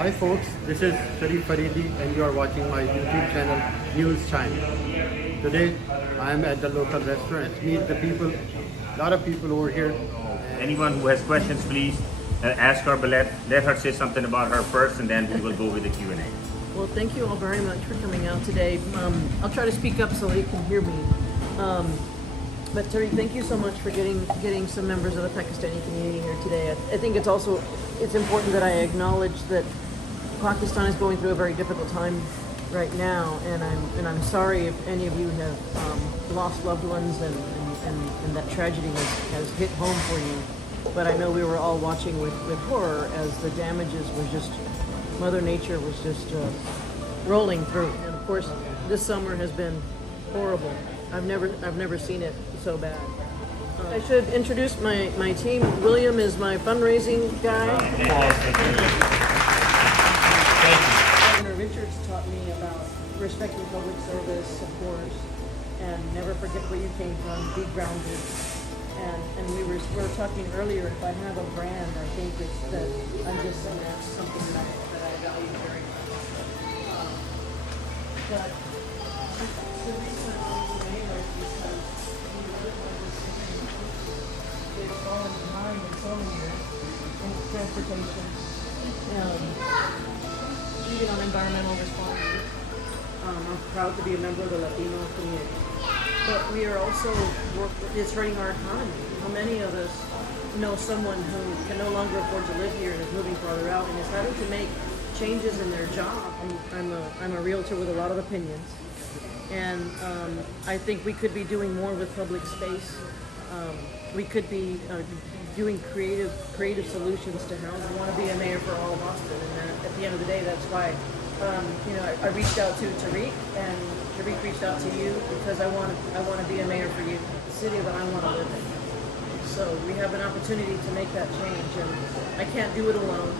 Hi folks, this is Sharif Faridi and you are watching my YouTube channel News Chime. Today I am at the local restaurant. Meet the people, a lot of people over here. Anyone who has questions, please ask her, but let her say something about her first, and then we will go with the Q&A. Well, thank you all very much for coming out today. I'll try to speak up so you can hear me. But Tariq, thank you so much for getting some members of the Pakistani community here today. I think it's important that I acknowledge that Pakistan is going through a very difficult time right now, and I'm sorry if any of you have lost loved ones and that tragedy has hit home for you. But I know we were all watching with horror as the damages were just, Mother Nature was just rolling through. And of course, this summer has been horrible. I've never seen it so bad. I should introduce my team. William is my fundraising guy. Governor Richards taught me about respecting public service, of course, and never forget where you came from, be grounded. And we were talking earlier, if I have a brand, I think it's that I'm just saying that's something that I value very much. But the reason I'm the mayor is because we live by this city. It's fallen behind in so many years in transportation, even on environmental response. I'm proud to be a member of the Latino community. But we are also, it's hurting our economy. How many of us know someone who can no longer afford to live here and is moving farther out and is having to make changes in their job? I'm a realtor with a lot of opinions. And I think we could be doing more with public space. We could be doing creative solutions to housing. I want to be a mayor for all of Boston, and at the end of the day, that's why I reached out to Tariq, and Tariq reached out to you because I want to be a mayor for you, the city that I want to live in. So we have an opportunity to make that change, and I can't do it alone.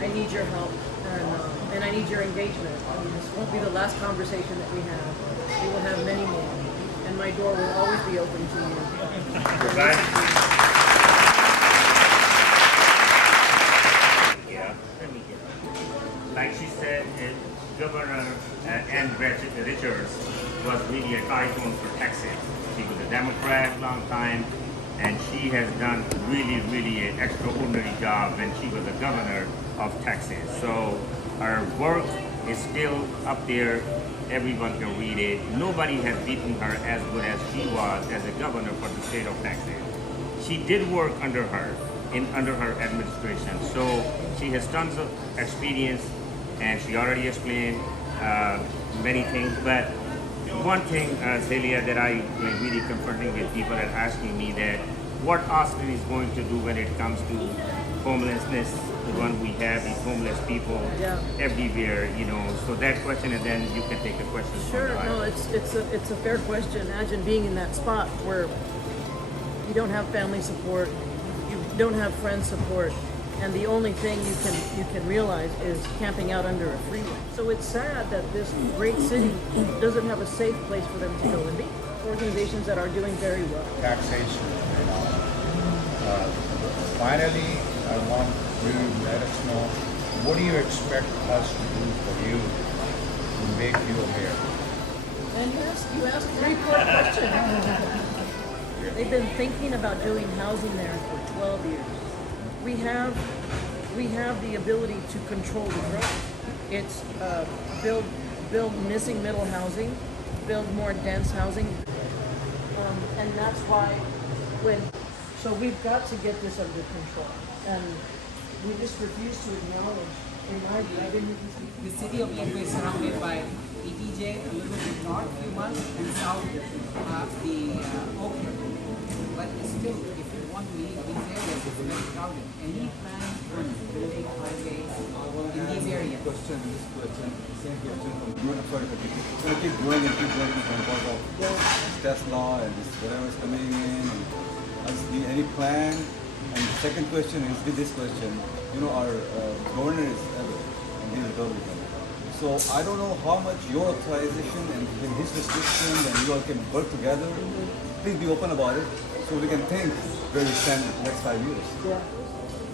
I need your help, and I need your engagement. This won't be the last conversation that we have. We will have many more, and my door will always be open to you. Like she said, Governor Ann Richards was really an icon for Texas. She was a Democrat long time, and she has done really an extraordinary job when she was a governor of Texas. So her work is still up there. Everyone can read it. Nobody has beaten her as good as she was as a governor for the state of Texas. She did work under her administration, so she has tons of experience, and she already explained many things. But one thing, Celia, that I really confronting with people are asking me that what Austin is going to do when it comes to homelessness. The one we have is homeless people everywhere, So that question, and then you can take the question. Sure, no, it's a fair question. Imagine being in that spot where you don't have family support, you don't have friend support, and the only thing you can realize is camping out under a freeway. So it's sad that this great city doesn't have a safe place for them to go and be. Organizations that are doing very well. Taxation, finally, I want you to let us know, what do you expect us to do for you to make you a mayor? And you asked 3 core questions. They've been thinking about doing housing there for 12 years. We have the ability to control the growth. It's build missing middle housing, build more dense housing, and that's why so we've got to get this under control, and we just refuse to acknowledge. In my view, the city of Lincoln is surrounded by ETJ, a little bit north, few months, and south the Oakland. But still, if you want to leave these areas, it's very crowded. Any plan for building highways in these areas? This question, same question from sorry, but it's going to keep growing because of Tesla and whatever is coming in. Any plan? And the second question is with this question, our governor is he's Republican. So I don't know how much your authorization and with his restriction and you all can work together. Please be open about it so we can think where we stand in the next 5 years. yeah,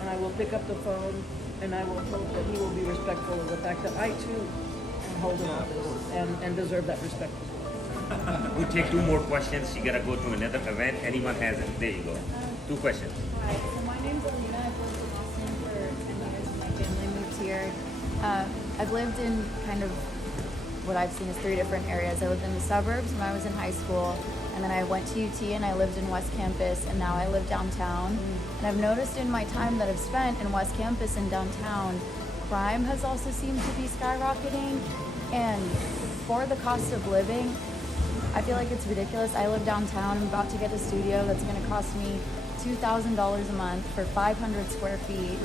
and I will pick up the phone and I will hope that he will be respectful of the fact that I too am holding office and deserve that respect as well. We take two more questions. You gotta go to another event. Anyone has it? There you go. Two questions. Hi, so my name's Alina. I've lived in Austin for 10 years and my family moved here. I've lived in kind of what I've seen as 3 different areas. I lived in the suburbs when I was in high school, and then I went to UT and I lived in West Campus, and now I live downtown. And I've noticed in my time that I've spent in West Campus and downtown, crime has also seemed to be skyrocketing. And for the cost of living, I feel like it's ridiculous. I live downtown. I'm about to get a studio that's going to cost me $2,000 a month for 500 square feet.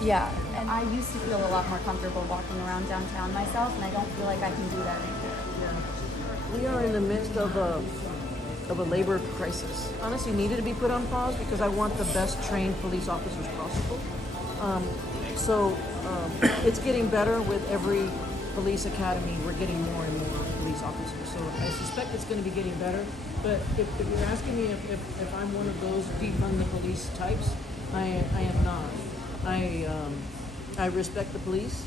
Yeah, and I used to feel a lot more comfortable walking around downtown myself, and I don't feel like I can do that anymore. We are in the midst of a labor crisis. Honestly, needed to be put on pause because I want the best trained police officers possible. It's getting better with every police academy. We're getting more and more police officers. So I suspect it's going to be getting better. But if you're asking me if I'm one of those defund the police types, I am not. I respect the police,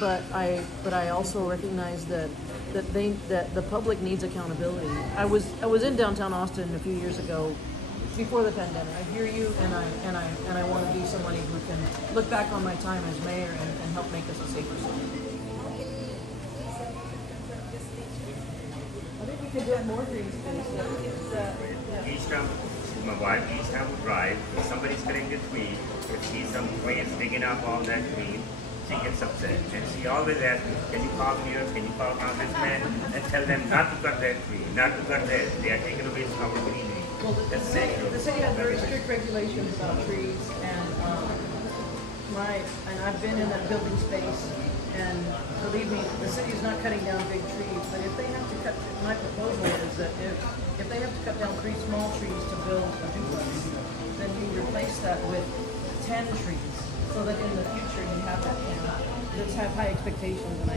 but I also recognize that the public needs accountability. I was in downtown Austin a few years ago, before the pandemic. I hear you, and I want to be somebody who can look back on my time as mayor and help make us a safer city. I think we could do more green space. Each time, my wife, each time we drive, if somebody's cutting the tree, if she's some plants digging up all that tree, she gets upset. And she always asks me, can you call here, can you call congressman, and tell them not to cut that tree, not to cut that. They are taking away our greenery. Well, the city has very strict regulations about trees, and I've been in that building space, and believe me, the city is not cutting down big trees, but if they have to cut, my proposal is that if they have to cut down 3 small trees to build a duplex, then you replace that with 10 trees, so that in the future you have that. Let's have high expectations, and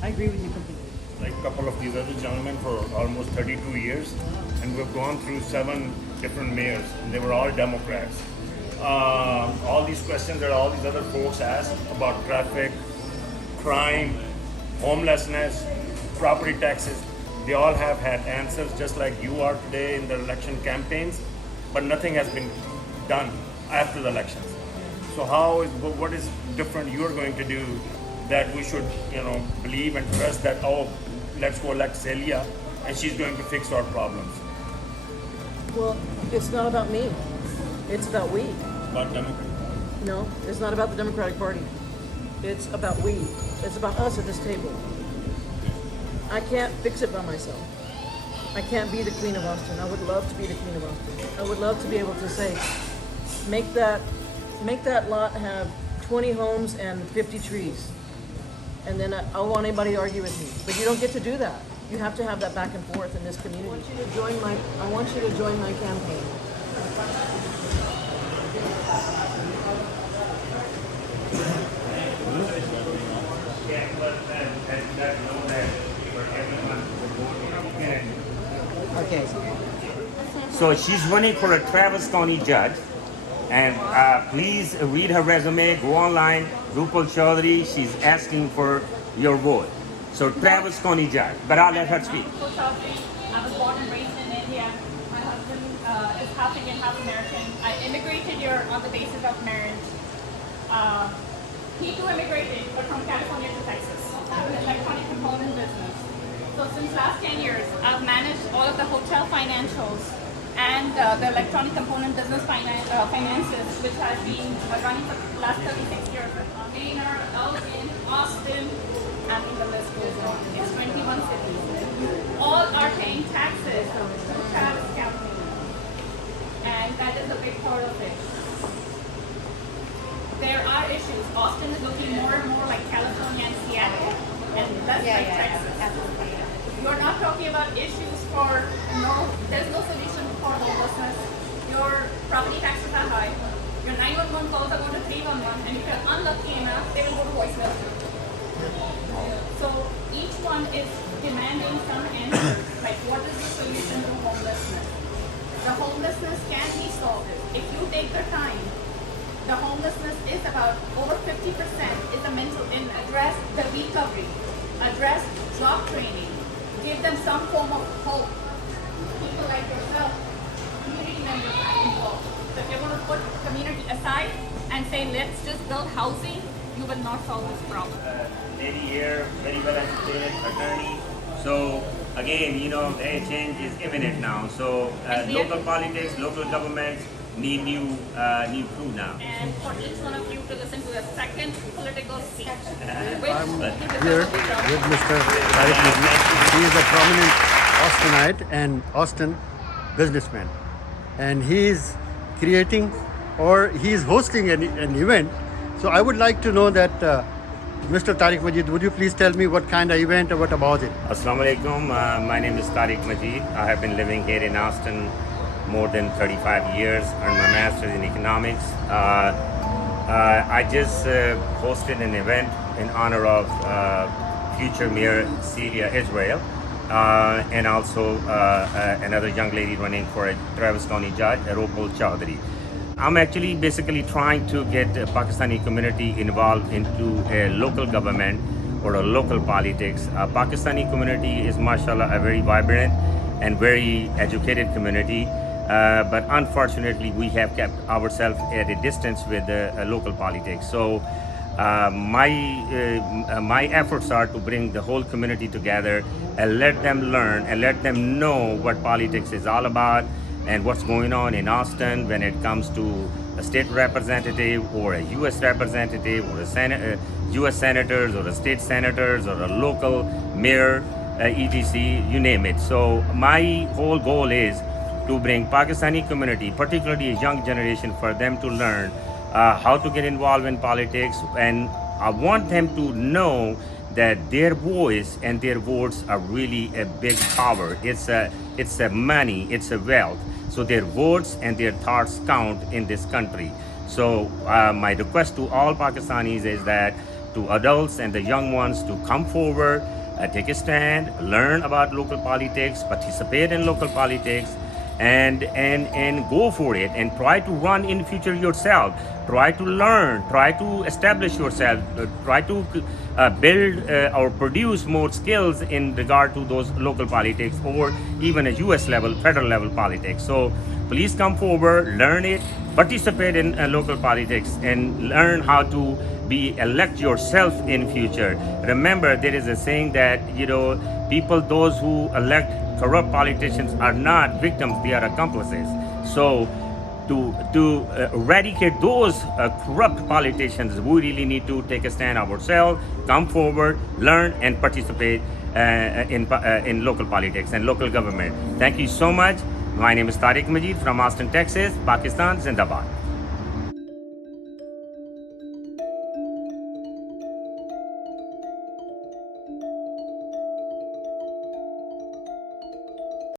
I agree with you completely. Like a couple of these other gentlemen for almost 32 years, and we've gone through 7 different mayors, and they were all Democrats. All these questions that all these other folks asked about traffic, crime, homelessness, property taxes, they all have had answers just like you are today in the election campaigns, but nothing has been done after the elections. So what is different you're going to do that we should, believe and trust that, let's go elect Celia and she's going to fix our problems? Well, it's not about me. It's about we. About Democrats. No, it's not about the Democratic Party. It's about we. It's about us at this table. I can't fix it by myself. I can't be the Queen of Austin. I would love to be the Queen of Austin. I would love to be able to say, make that lot have 20 homes and 50 trees. And then I don't want anybody to argue with me. But you don't get to do that. You have to have that back and forth in this community. I want you to join my campaign. Okay. So she's running for a Travis County judge. And please read her resume, go online, Rupal Choudhri, she's asking for your vote. So Travis County judge, but I'll let her speak. Rupal Choudhri. I was born and raised in India. My husband is half Indian, half American. I immigrated here on the basis of marriage. He too immigrated, but from California to Texas. I have an electronic component business. So since last 10 years, I've managed all of the hotel financials and the electronic component business finances, which has been running for the last 36 years. Mayoral, Elgin, Austin, and the list goes on. It's 21 cities. All are paying taxes to Travis County, and that is a big part of it. There are issues. Austin is looking more and more like California and Seattle, and less like Texas. You're not talking about issues for there's no solution for homelessness. Your property taxes are high. Your 911 calls are going to 311, and if you're unlucky enough, they will go to voicemail. So each one is demanding some answers, like what is the solution to homelessness? The homelessness can be solved if you take the time the homelessness is about over 50% is the mental illness. Address the recovery, address job training, give them some form of hope. People like yourself, community members are involved. So if you're going to put community aside and say, let's just build housing, you will not solve this problem. Lady here, very well educated, attorney. So again, change is imminent now. So local politics, local governments need new crew now. And for each one of you to listen to a second political speech. I'm here with Mr. Tariq Majeed. He is a prominent Austinite and Austin businessman. And he is creating or he is hosting an event. So I would like to know that Mr. Tariq Majeed, would you please tell me what kind of event or what about it? Assalamu alaikum. My name is Tariq Majeed. I have been living here in Austin more than 35 years, earned my master's in economics. I just hosted an event in honor of future Mayor Celia Israel and also another young lady running for a Travis County judge, Rupal Choudhri. I'm actually basically trying to get the Pakistani community involved into a local government or a local politics. Pakistani community is, mashallah, a very vibrant and very educated community. But unfortunately, we have kept ourselves at a distance with local politics. So my efforts are to bring the whole community together and let them learn and let them know what politics is all about and what's going on in Austin when it comes to a state representative or a U.S. representative or a U.S. senators or a state senators or a local mayor, etc., you name it. So my whole goal is to bring Pakistani community, particularly a young generation, for them to learn how to get involved in politics. And I want them to know that their voice and their votes are really a big power. It's a money, it's a wealth. So their votes and their thoughts count in this country. So my request to all Pakistanis is that to adults and the young ones to come forward, take a stand, learn about local politics, participate in local politics, and go for it and try to run in the future yourself. Try to learn, try to establish yourself, try to build or produce more skills in regard to those local politics or even a US level, federal level politics. So please come forward, learn it, participate in local politics and learn how to elect yourself in future. Remember, there is a saying that, people, those who elect corrupt politicians are not victims, they are accomplices. So to eradicate those corrupt politicians, we really need to take a stand ourselves, come forward, learn and participate in local politics and local government. Thank you so much. My name is Tariq Majeed from Austin, Texas, Pakistan, Zindabad.